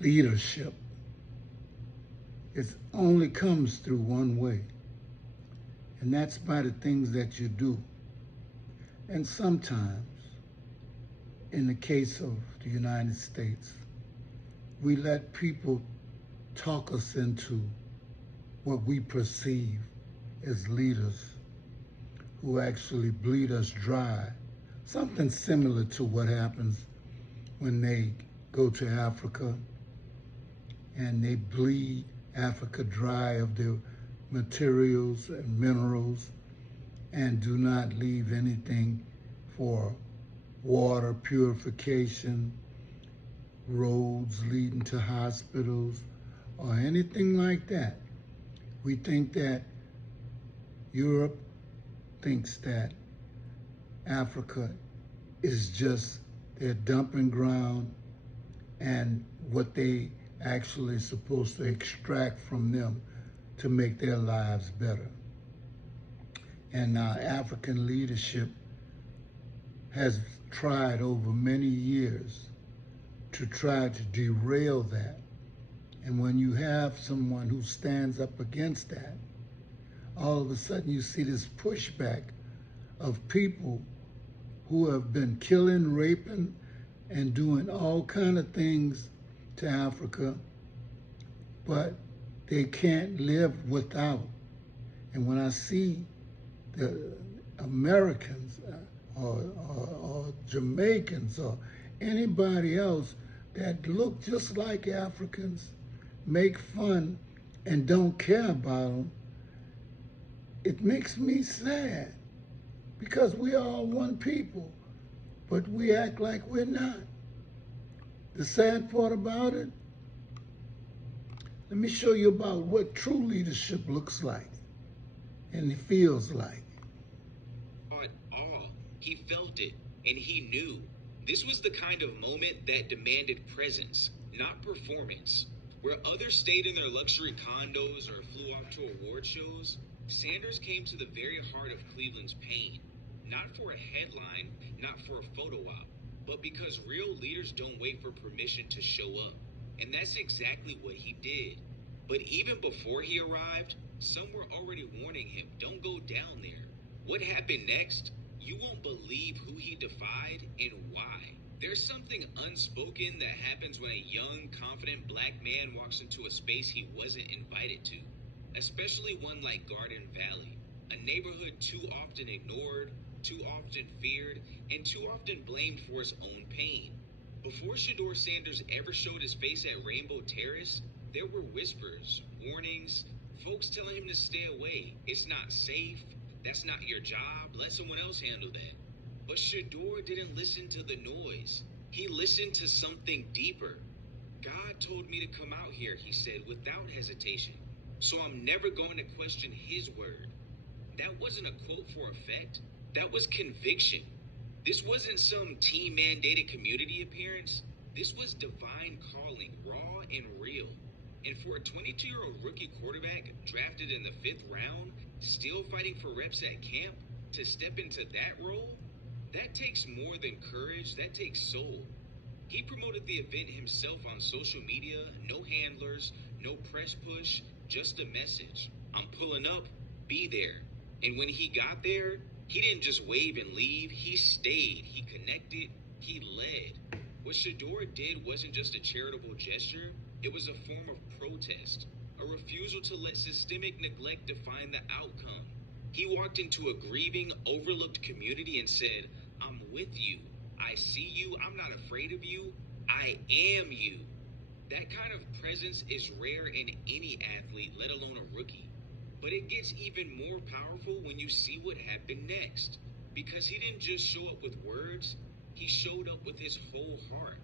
leadership, it only comes through one way, and that's by the things that you do. And sometimes, in the case of the United States, we let people talk us into what we perceive as leaders who actually bleed us dry. Something similar to what happens when they go to Africa and they bleed Africa dry of their materials and minerals and do not leave anything for water purification, roads leading to hospitals, or anything like that. We think that Europe thinks that Africa is just their dumping ground and what they actually supposed to extract from them to make their lives better. And our African leadership has tried over many years to try to derail that. And when you have someone who stands up against that, all of a sudden you see this pushback of people who have been killing, raping, and doing all kind of things to Africa, but they can't live without. And when I see the Americans or Jamaicans or anybody else that look just like Africans make fun and don't care about them, it makes me sad, because we are all one people, but we act like we're not. The sad part about it, let me show you about what true leadership looks like and feels like. He felt it, and he knew. This was the kind of moment that demanded presence, not performance. Where others stayed in their luxury condos or flew off to award shows, Sanders came to the very heart of Cleveland's pain. Not for a headline, not for a photo op, but because real leaders don't wait for permission to show up. And that's exactly what he did. But even before he arrived, some were already warning him, don't go down there. What happened next? You won't believe who he defied and why. There's something unspoken that happens when a young, confident black man walks into a space he wasn't invited to, especially one like Garden Valley, a neighborhood too often ignored, too often feared, and too often blamed for its own pain. Before Shedeur Sanders ever showed his face at Rainbow Terrace, there were whispers, warnings, folks telling him to stay away. It's not safe. That's not your job. Let someone else handle that. But Shedeur didn't listen to the noise. He listened to something deeper. God told me to come out here, he said, without hesitation. So I'm never going to question his word. That wasn't a quote for effect. That was conviction. This wasn't some team-mandated community appearance. This was divine calling, raw and real. And for a 22-year-old rookie quarterback drafted in the 5th round, still fighting for reps at camp, to step into that role, that takes more than courage, that takes soul. He promoted the event himself on social media, no handlers, no press push, just a message. I'm pulling up, be there. And when he got there, he didn't just wave and leave, he stayed, he connected, he led. What Shedeur did wasn't just a charitable gesture, it was a form of protest, a refusal to let systemic neglect define the outcome. He walked into a grieving, overlooked community and said, I'm with you. I see you. I'm not afraid of you. I am you. That kind of presence is rare in any athlete, let alone a rookie. But it gets even more powerful when you see what happened next. Because he didn't just show up with words, he showed up with his whole heart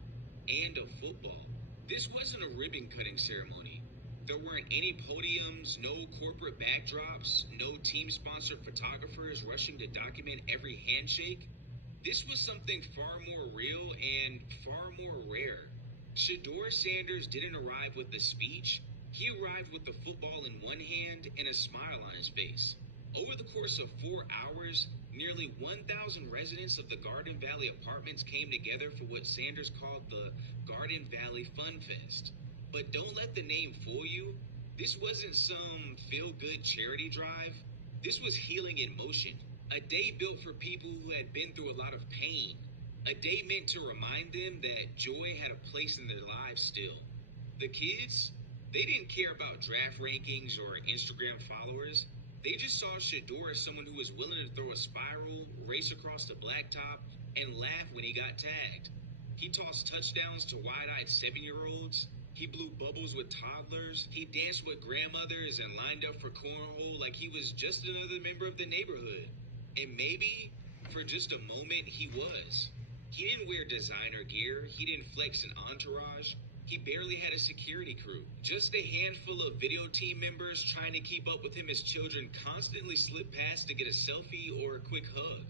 and a football. This wasn't a ribbon-cutting ceremony. There weren't any podiums, no corporate backdrops, no team-sponsored photographers rushing to document every handshake. This was something far more real and far more rare. Shedeur Sanders didn't arrive with a speech. He arrived with the football in one hand and a smile on his face. Over the course of 4 hours, Nearly 1,000 residents of the Garden Valley apartments came together for what Sanders called the Garden Valley Fun Fest. But don't let the name fool you. This wasn't some feel-good charity drive. This was healing in motion. A day built for people who had been through a lot of pain. A day meant to remind them that joy had a place in their lives still. The kids, they didn't care about draft rankings or Instagram followers. They just saw Shador as someone who was willing to throw a spiral, race across the blacktop, and laugh when he got tagged. He tossed touchdowns to wide-eyed 7-year-olds. He blew bubbles with toddlers. He danced with grandmothers and lined up for cornhole like he was just another member of the neighborhood. And maybe, for just a moment, he was. He didn't wear designer gear. He didn't flex an entourage. He barely had a security crew. Just a handful of video team members trying to keep up with him as children constantly slip past to get a selfie or a quick hug.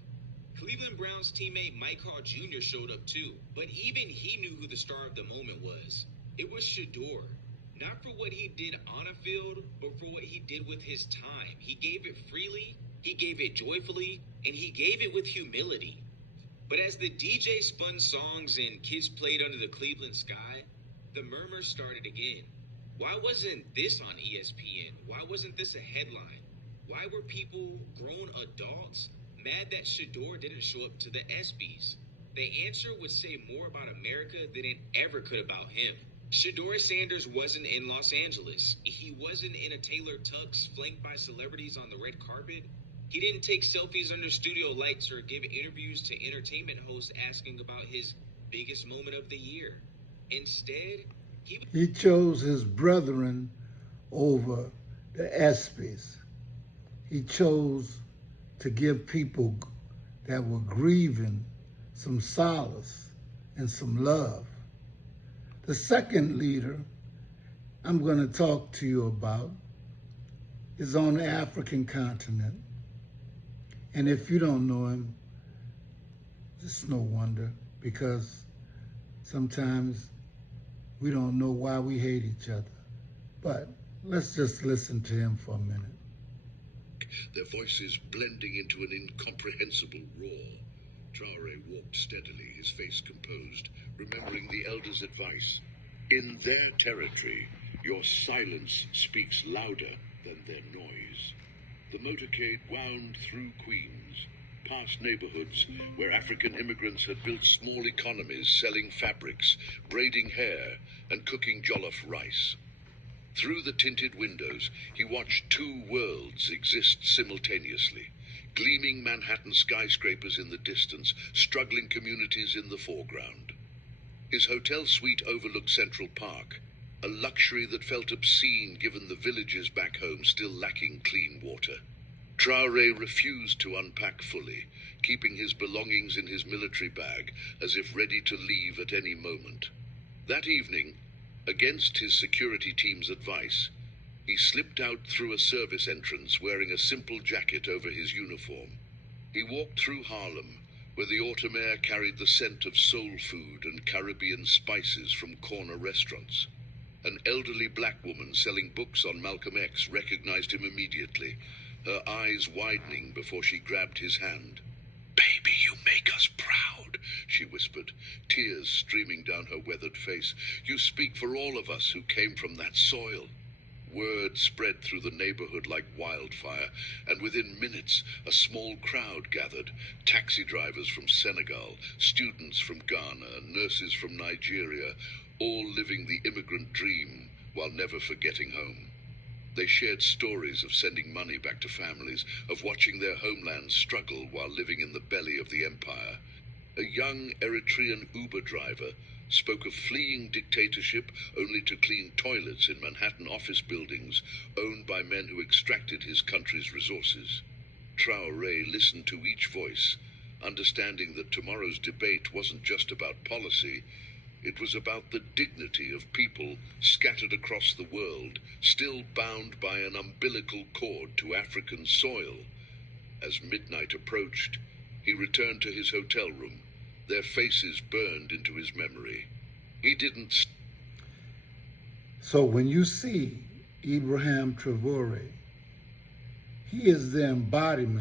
Cleveland Browns teammate Mike Hall Jr. showed up too, but even he knew who the star of the moment was. It was Shador. Not for what he did on a field, but for what he did with his time. He gave it freely, he gave it joyfully, and he gave it with humility. But as the DJ spun songs and kids played under the Cleveland sky, the murmurs started again. Why wasn't this on ESPN? Why wasn't this a headline? Why were people, grown adults, mad that Shador didn't show up to the ESPYs? The answer would say more about America than it ever could about him. Shador Sanders wasn't in Los Angeles. He wasn't in a tailored tux flanked by celebrities on the red carpet. He didn't take selfies under studio lights or give interviews to entertainment hosts asking about his biggest moment of the year. Instead, he chose his brethren over the ESPYs. He chose to give people that were grieving some solace and some love. The second leader I'm going to talk to you about is on the African continent. And if you don't know him, it's no wonder, because sometimes we don't know why we hate each other. But let's just listen to him for a minute. Their voices blending into an incomprehensible roar. Traore walked steadily, his face composed, remembering the elders' advice. In their territory, your silence speaks louder than their noise. The motorcade wound through Queens, past neighborhoods where African immigrants had built small economies selling fabrics, braiding hair, and cooking jollof rice. Through the tinted windows, he watched two worlds exist simultaneously. Gleaming Manhattan skyscrapers in the distance, struggling communities in the foreground. His hotel suite overlooked Central Park, a luxury that felt obscene given the villages back home still lacking clean water. Traore refused to unpack fully, keeping his belongings in his military bag as if ready to leave at any moment. That evening, against his security team's advice, he slipped out through a service entrance wearing a simple jacket over his uniform. He walked through Harlem, where the autumn air carried the scent of soul food and Caribbean spices from corner restaurants. An elderly black woman selling books on Malcolm X recognized him immediately, her eyes widening before she grabbed his hand. "Baby, you make us proud," she whispered, tears streaming down her weathered face. "You speak for all of us who came from that soil." Word spread through the neighborhood like wildfire, and within minutes a small crowd gathered, taxi drivers from Senegal, students from Ghana, nurses from Nigeria, all living the immigrant dream while never forgetting home. They shared stories of sending money back to families, of watching their homelands struggle while living in the belly of the empire. A young Eritrean Uber driver spoke of fleeing dictatorship only to clean toilets in Manhattan office buildings owned by men who extracted his country's resources. Traore listened to each voice, understanding that tomorrow's debate wasn't just about policy. It was about the dignity of people scattered across the world, still bound by an umbilical cord to African soil. As midnight approached, he returned to his hotel room. Their faces burned into his memory. He didn't... So when you see Ibrahim Traore, he is the embodiment